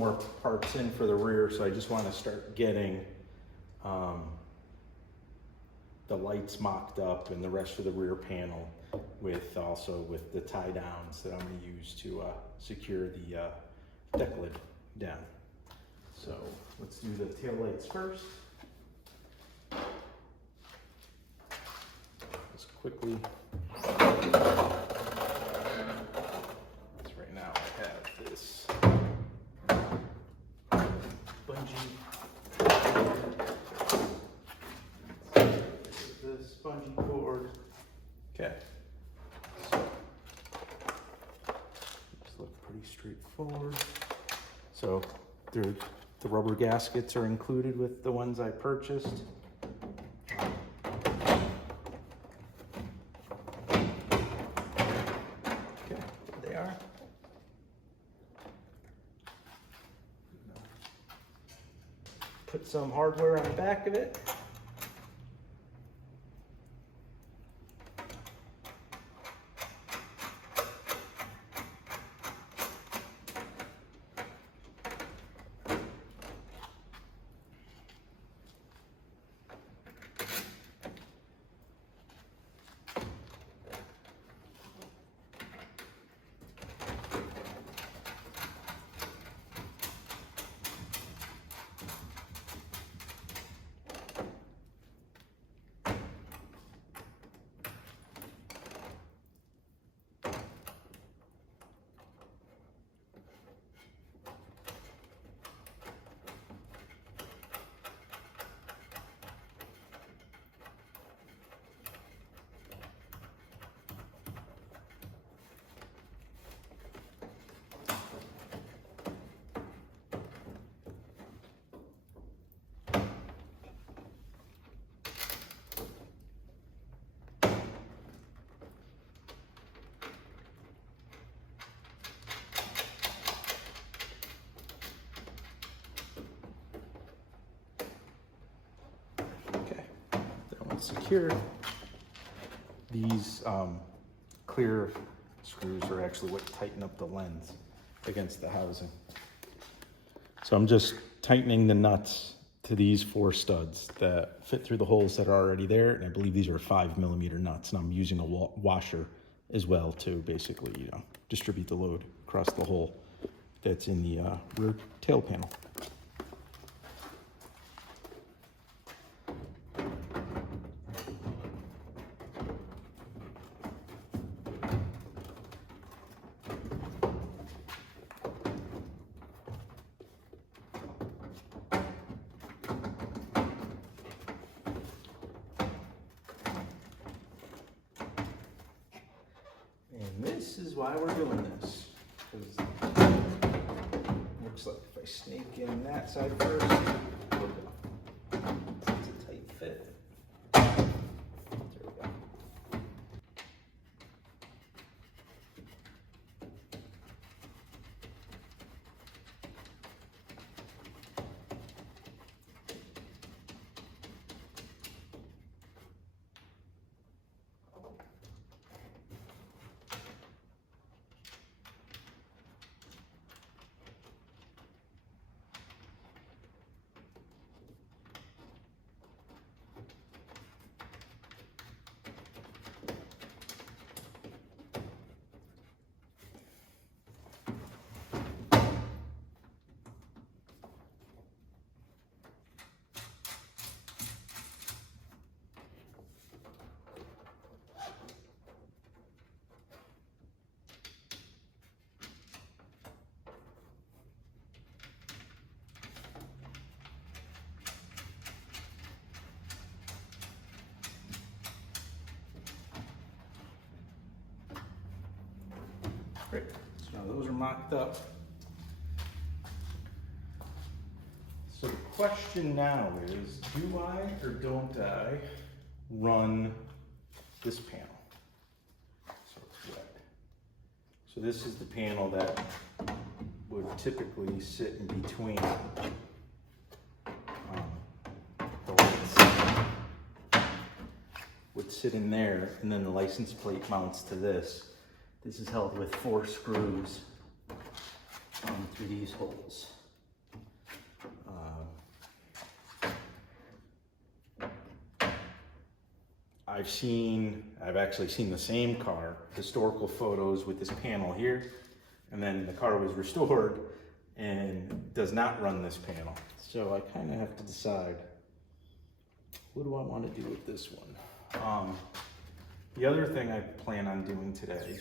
more parts in for the rear, so I just want to start getting the lights mocked up and the rest of the rear panel with the tie downs that I'm going to use to secure the deck lid down. So let's do the tail lights first. Just quickly. Right now I have this bungee. This bungee cord. Okay. So these look pretty straightforward. So the rubber gaskets are included with the ones I purchased. Okay, there they are. Put some hardware on the back of it. Secure. These clear screws are actually what tighten up the lens against the housing. So I'm just tightening the nuts to these 4 studs that fit through the holes that are already there, and I believe these are 5mm nuts, and I'm using a washer as well to basically, you know, distribute the load across the hole that's in the rear tail panel. This is why we're doing this, because looks like if I snake in that side first, we'll go. It's a tight fit. There we go. Great, so now those are mocked up. So the question now is, do I or don't I run this panel? So it's wet. So this is the panel that would typically sit in between the lights. Would sit in there, and then the license plate mounts to this. This is held with 4 screws through these holes. I've actually seen the same car, historical photos with this panel here, and then the car was restored and does not run this panel. So I kind of have to decide, what do I want to do with this one? The other thing I plan on doing today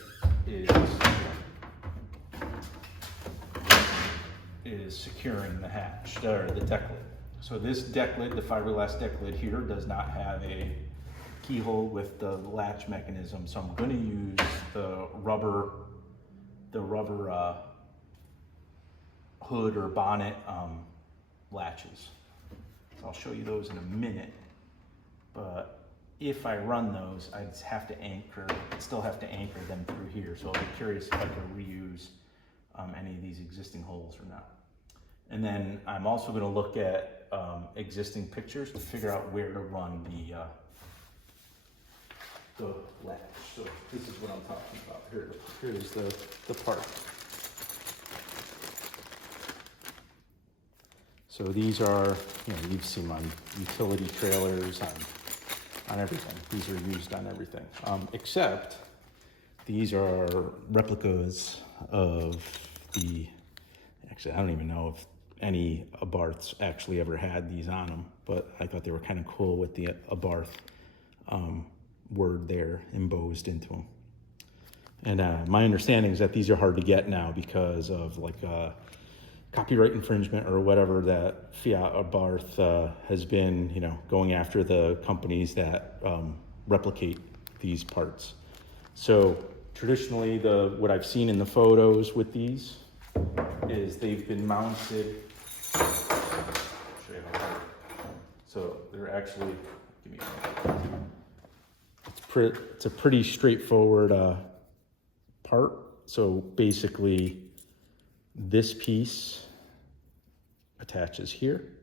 is securing the hatch, or the deck lid. So this deck lid, the fiberglass deck lid here, does not have a keyhole with the latch mechanism. So I'm going to use the rubber hood or bonnet latches. I'll show you those in a minute. But if I run those, I'd still have to anchor them through here. So I'll be curious if I can reuse any of these existing holes or not. And then I'm also going to look at existing pictures to figure out where to run the latch. So this is what I'm talking about. Here's the part. So these are, you've seen them on utility trailers, on everything. These are used on everything, except these are replicas of actually, I don't even know if any Abarths actually ever had these on them, but I thought they were kind of cool with the Abarth word there embossed into them. And my understanding is that these are hard to get now because of like copyright infringement or whatever, that Fiat Abarth has been, going after the companies that replicate these parts. So traditionally, what I've seen in the photos with these is they've been mounted. I'll show you how. So they're actually, give me a minute. It's a pretty straightforward part. So basically, this piece attaches here.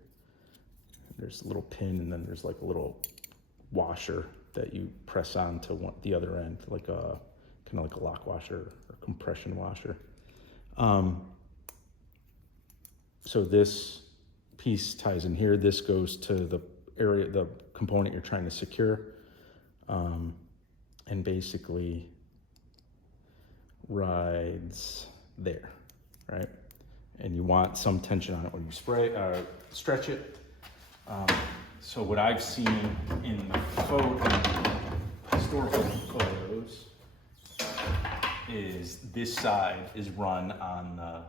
There's a little pin, and then there's like a little washer that you press onto the other end, like a kind of like a lock washer or compression washer. So this piece ties in here. This goes to the component you're trying to secure, and basically rides there, right? And you want some tension on it when you stretch it. So what I've seen in the historical photos is this side is run on the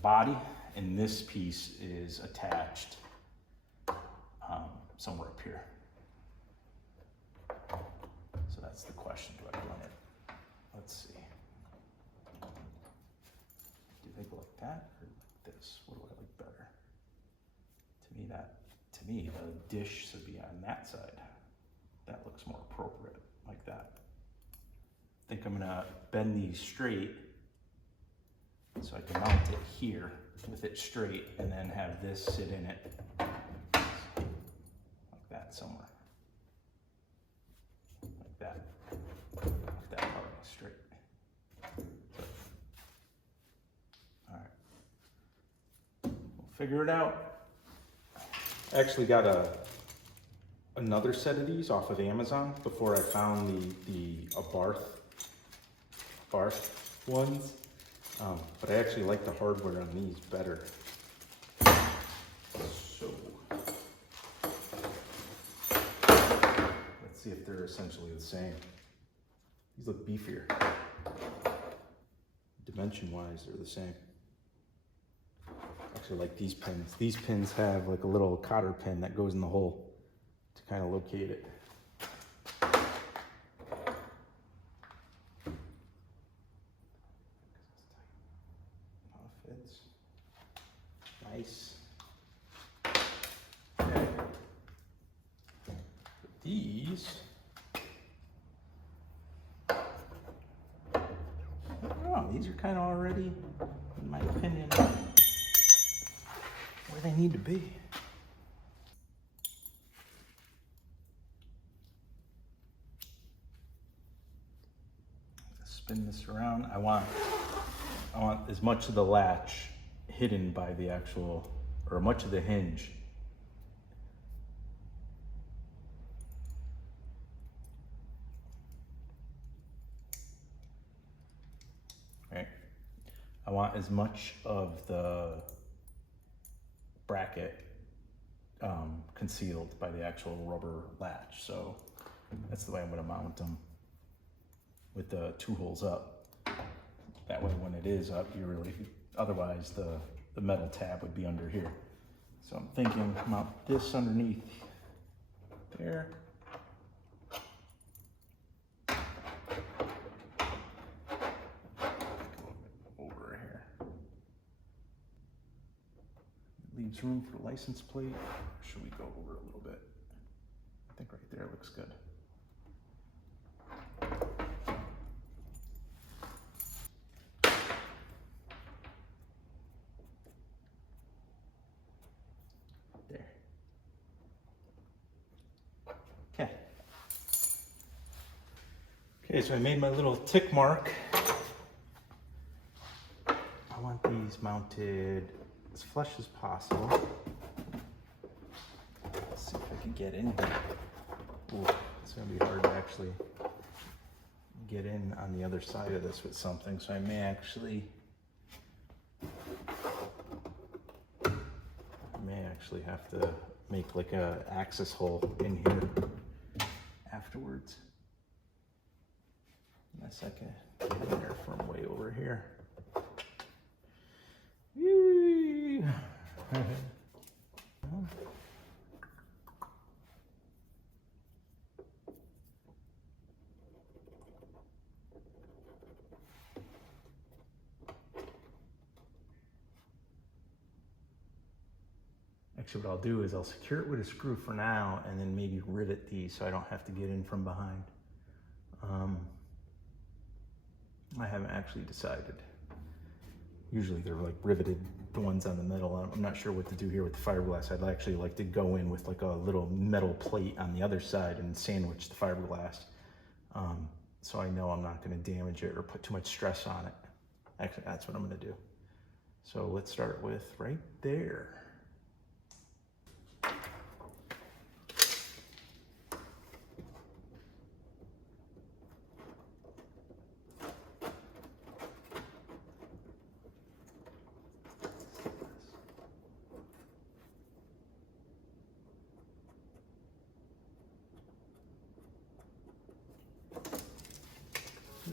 body, and this piece is attached somewhere up here. So that's the question, do I run it? Let's see. Do they go like that or like this? What do I like better? To me, the dish should be on that side. That looks more appropriate, like that. I think I'm gonna bend these straight so I can mount it here with it straight, and then have this sit in it like that somewhere. Like that. With that part straight. All right. We'll figure it out. I actually got another set of these off of Amazon before I found the Abarth ones. But I actually like the hardware on these better. So let's see if they're essentially the same. These look beefier. Dimension-wise, they're the same. Actually, like these pins. These pins have like a little cotter pin that goes in the hole to kind of locate it. Fits. Nice. Okay. These. Oh, these are kind of already, in my opinion, where they need to be. Spin this around. I want as much of the latch hidden by the actual, or much of the hinge want as much of the bracket concealed by the actual rubber latch. So that's the way I'm going to mount them, with the 2 holes up. That way when it is up, you really, otherwise the metal tab would be under here. So I'm thinking mount this underneath there. Over here. Leaves room for the license plate. Or should we go over a little bit? I think right there looks good. There. Okay. Okay, so I made my little tick mark. I want these mounted as flush as possible. Let's see if I can get in here. Ooh, it's gonna be hard to actually get in on the other side of this with something, so I may actually have to make like a access hole in here afterwards. Unless I can get in there from way over here. Whee! Actually, what I'll do is I'll secure it with a screw for now, and then maybe rivet these so I don't have to get in from behind. I haven't actually decided. Usually they're like riveted, the ones on the middle. I'm not sure what to do here with the fiberglass. I'd actually like to go in with like a little metal plate on the other side and sandwich the fiberglass. So I know I'm not going to damage it or put too much stress on it. Actually, that's what I'm going to do. So let's start with right there.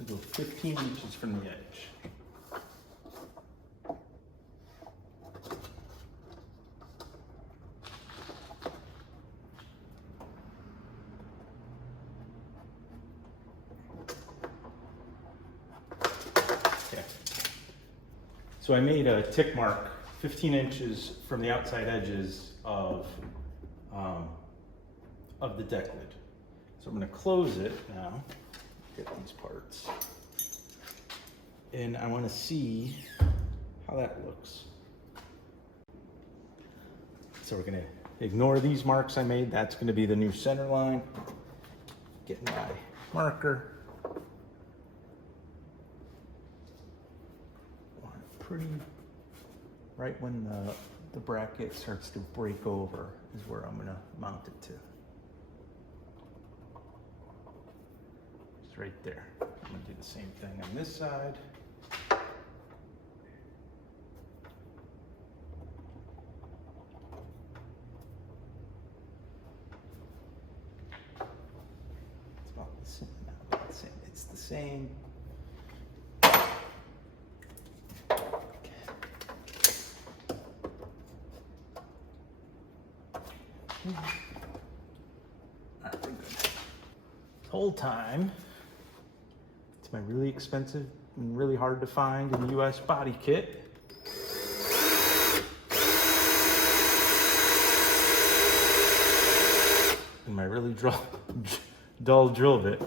Go 15 inches from the edge. Okay. So I made a tick mark 15 inches from the outside edges of the deck lid. So I'm going to close it now. Get these parts, and I want to see how that looks. So we're going to ignore these marks I made. That's going to be the new center line. Get my marker. Want it pretty right when the bracket starts to break over is where I'm going to mount it to. Right there. I'm going to do the same thing on this side. It's about the same. Not about the same. It's the same. All right, we're good. This whole time, my really expensive and really hard to find in the US body kit. And my really dull drill bit.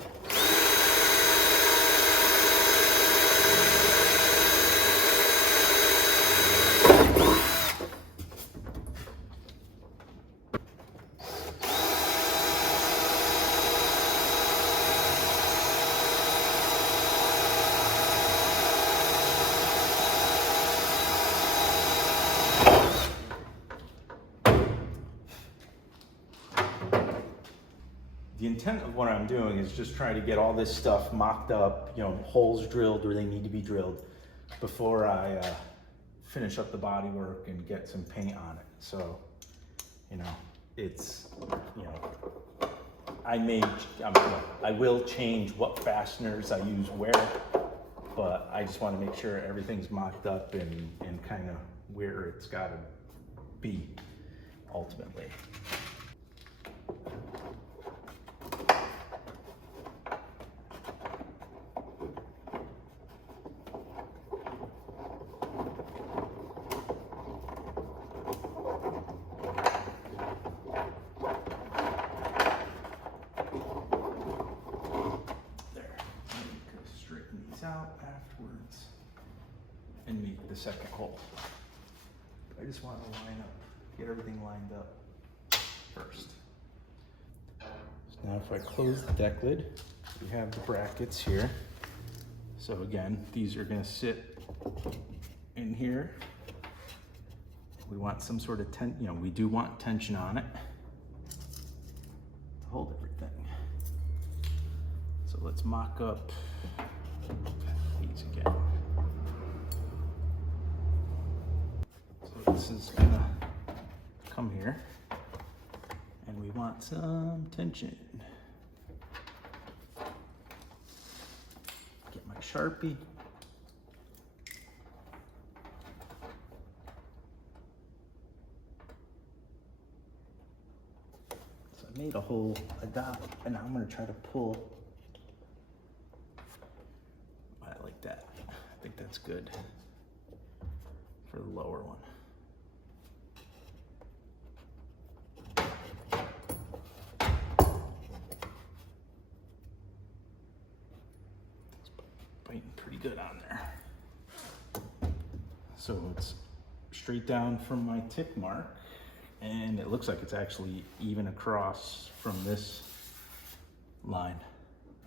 The intent of what I'm doing is just trying to get all this stuff mocked up, you know, holes drilled where they need to be drilled. before I finish up the body work and get some paint on it. So, you know, it's, you know, I will change what fasteners I use where, but I just want to make sure everything's mocked up and kind of where it's got to be ultimately. Out afterwards and make the second hole. I just want to line up, get everything lined up first. So now if I close the deck lid, we have the brackets here. So again, these are going to sit in here. We want some sort of we do want tension on it to hold everything. So let's mock up these again. So this is gonna come here and we want some tension. Get my Sharpie. So I made a dot and I'm gonna try to pull. That. I think that's good for the lower one. It's biting pretty good on there. So it's straight down from my tick mark, and it looks like it's actually even across from this line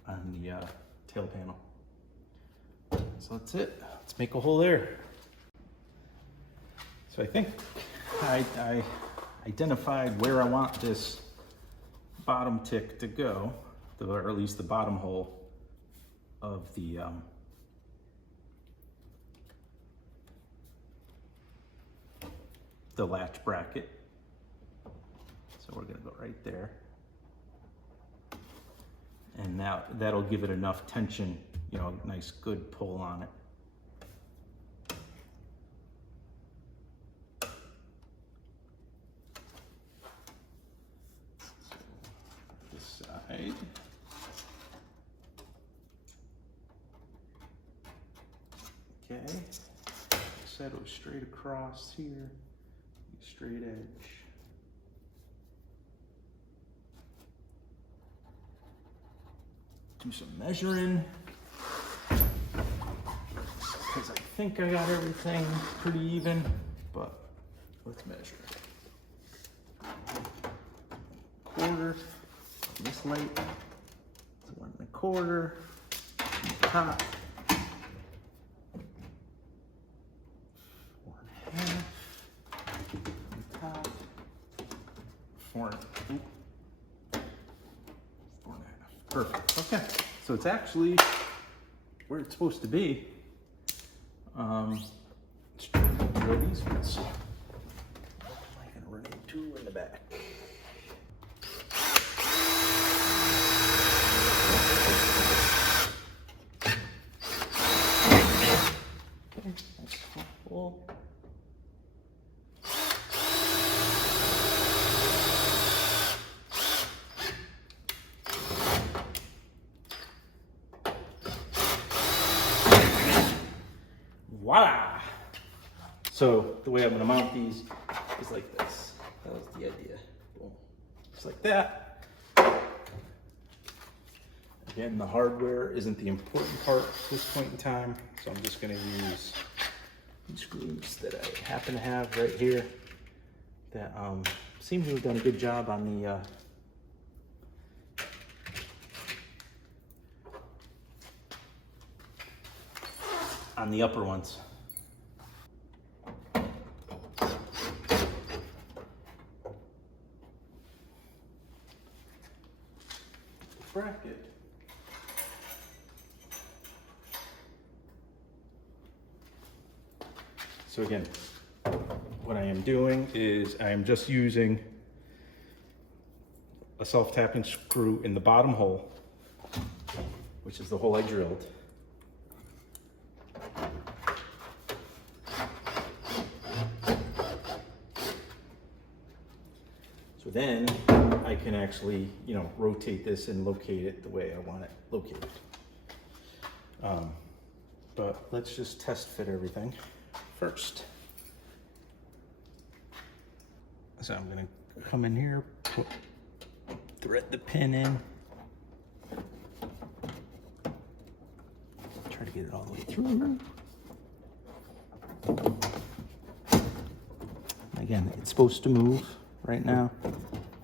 on the tail panel. So that's it. Let's make a hole there. So I think I identified where I want this bottom tick to go, or at least the bottom hole of the latch bracket. So we're gonna go right there. And now that'll give it enough tension, you know, nice good pull on it. This side. Okay. Set it straight across here, straight edge. Do some measuring, because I think I got everything pretty even, but let's measure. Quarter, this light, it's 1 1/4, top, 4 1/2, top, 4 1/2. Perfect. Okay, so it's actually where it's supposed to be. Let's drill these ones. I'm gonna run into in the back. Okay, that's full. Voila! So the way I'm gonna mount these is like this. That was the idea. Boom. Just like that. Again, the hardware isn't the important part at this point in time, so I'm just gonna use these screws that I happen to have right here that seem to have done a good job on the upper ones. Bracket. So again, what I am doing is I am just using a self-tapping screw in the bottom hole, which is the hole I drilled. So then I can actually, rotate this and locate it the way I want it located. But let's just test fit everything first. So I'm gonna come in here, thread the pin in. Try to get it all the way through. Again, it's supposed to move right now. I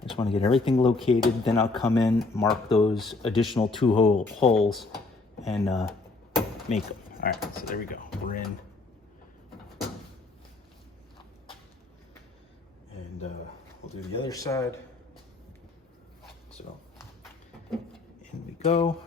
just want to get everything located, then I'll come in, mark those additional 2 holes, and make them. All right, so there we go. We're in. And we'll do the other side. So in we go.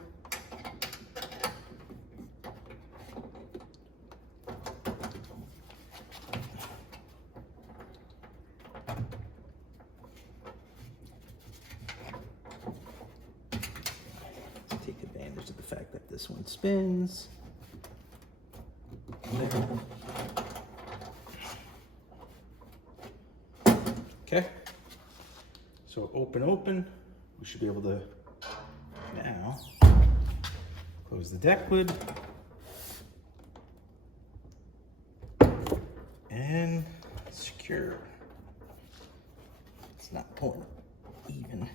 Take advantage of the fact that this one spins. Okay, so open. We should be able to now close the deck lid and secure. It's not pulling even.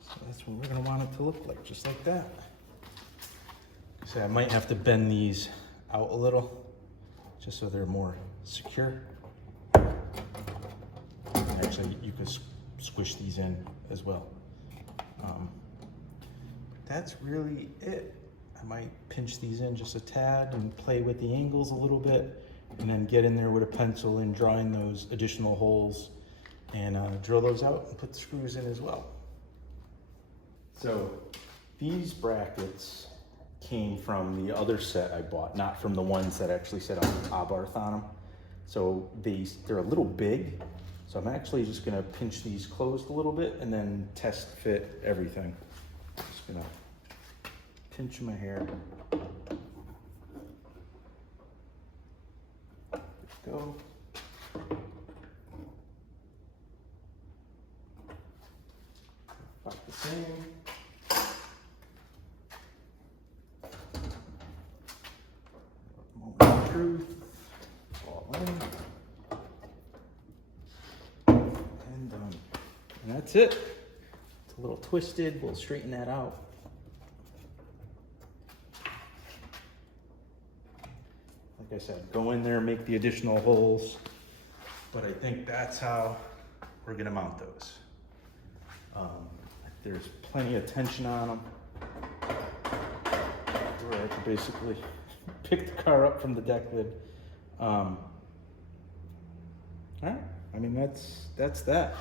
So that's what we're gonna want it to look like, just like that. So I might have to bend these out a little, just so they're more secure. Actually, you can squish these in as well. That's really it. I might pinch these in just a tad and play with the angles a little bit, and then get in there with a pencil and draw in those additional holes and drill those out and put the screws in as well. So these brackets came from the other set I bought, not from the ones that actually said Abarth on them. So they're a little big, so I'm actually just gonna pinch these closed a little bit and then test fit everything. Just gonna pinch my hair. There we go. About the same. Moment of truth. All in. And done. And that's it. It's a little twisted. We'll straighten that out. Like I said, go in there, make the additional holes. But I think that's how we're gonna mount those. There's plenty of tension on them, where I can basically pick the car up from the deck lid. All right, I mean, that's that.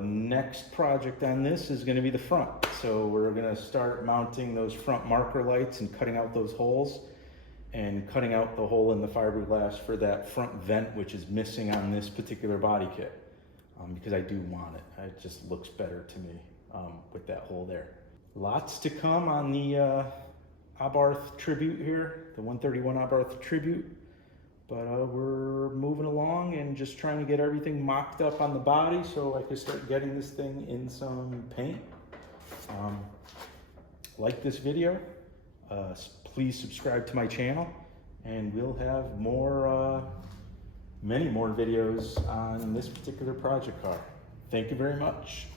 Next project on this is gonna be the front. So we're gonna start mounting those front marker lights and cutting out those holes and cutting out the hole in the fiberglass for that front vent, which is missing on this particular body kit. Because I do want it. It just looks better to me with that hole there. Lots to come on the Abarth tribute here, the 131 Abarth tribute. But we're moving along and just trying to get everything mocked up on the body so I can start getting this thing in some paint. Like this video, please subscribe to my channel, and we'll have more many more videos on this particular project car. Thank you very much.